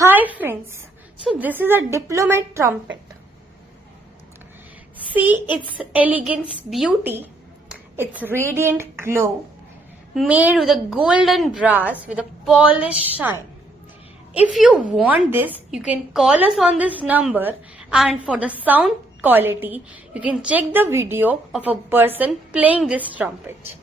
Hi friends, so this is a Diplomat trumpet. See its elegance, beauty, its radiant glow, made with a golden brass with a polished shine. If you want this, you can call us on this number, and for the sound quality, you can check the video of a person playing this trumpet.